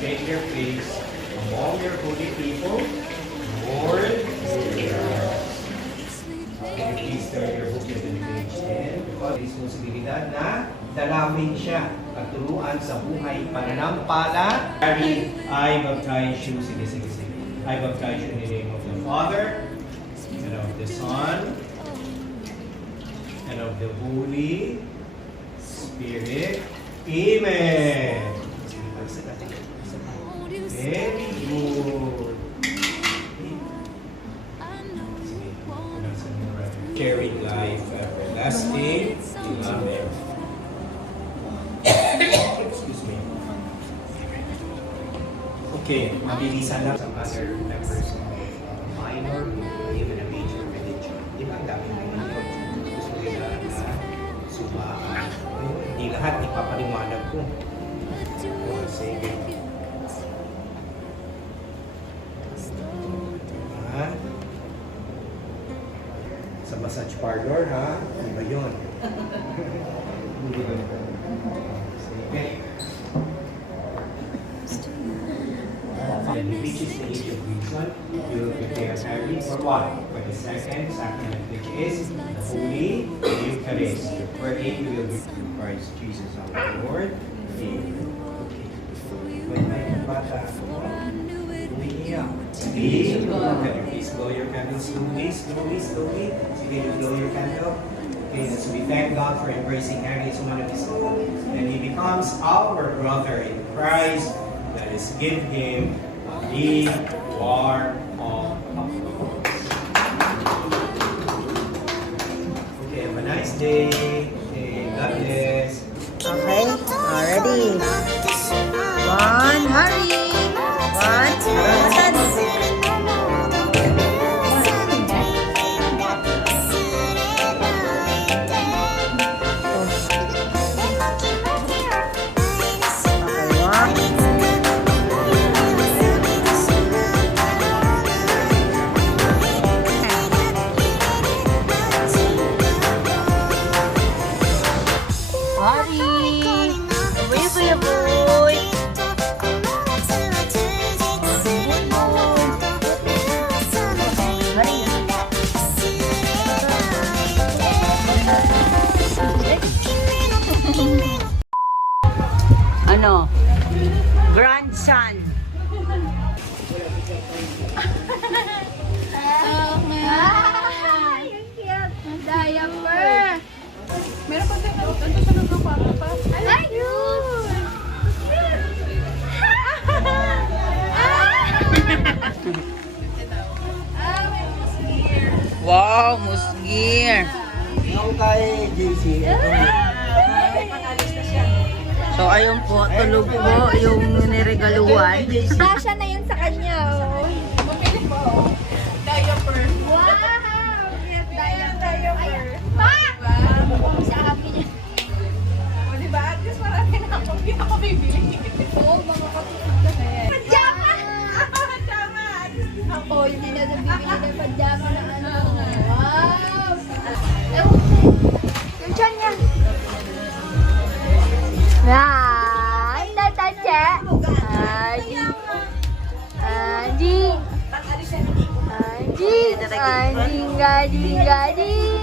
take your place among your holy people. Lord, can you please turn your book to page 10? Because responsibilidad na dalawin siya at turuan sa buhay pananampala. Harry, I baptize you. Sige. I baptize you in the name of the Father, and of the Son, and of the Holy Spirit. Amen. Very good. Carrying life everlasting. Amen. Excuse me. Okay, mabilisan lang sa other members of minor, even a major religion. Di ba ang dami na ninyo? Gusto nila na sumaan. Hindi lahat ipapaliwanag ko. Sige. Sa massage parlor, ha? Di ba yun? Sige. When he reaches the age of reason, you will prepare Harry for what? For the second sacrament, which is the Holy Eucharist, wherein you will receive Christ Jesus our Lord. Amen. Okay. When may bata ako, umiiyak. Sige, can you please blow your candle slowly? Sige, you blow your candle. Okay, so we thank God for embracing Harry as one of his own, and he becomes our brother in Christ. Let us give him a big warm applause. Okay, have a nice day. Okay, God bless. Okay, already. One, hurry. One, ano? Grandson. Ay, ang cute. Diaper. Meron pa tayo. Ito sa nung kwarto pa. Ay, yun. Wow, musgir. Yung kay JC, So, ayun po, tulog po yung niregaluan. Kasha na yun sa kanya, oh. Bumili po. Diaper. Wow! Cute diaper. Ay, pa! Sa akin niya. O, diba? At least marami na ako. Hindi ako bibili. Oo, mga katulog na eh. Pajama! Pajama! Ako, hindi na nabibili ng pajama na ano. Wow! Yung tiyan niya. Ay, tatache. Anjing. Anjing. Anjing, anjing, anjing.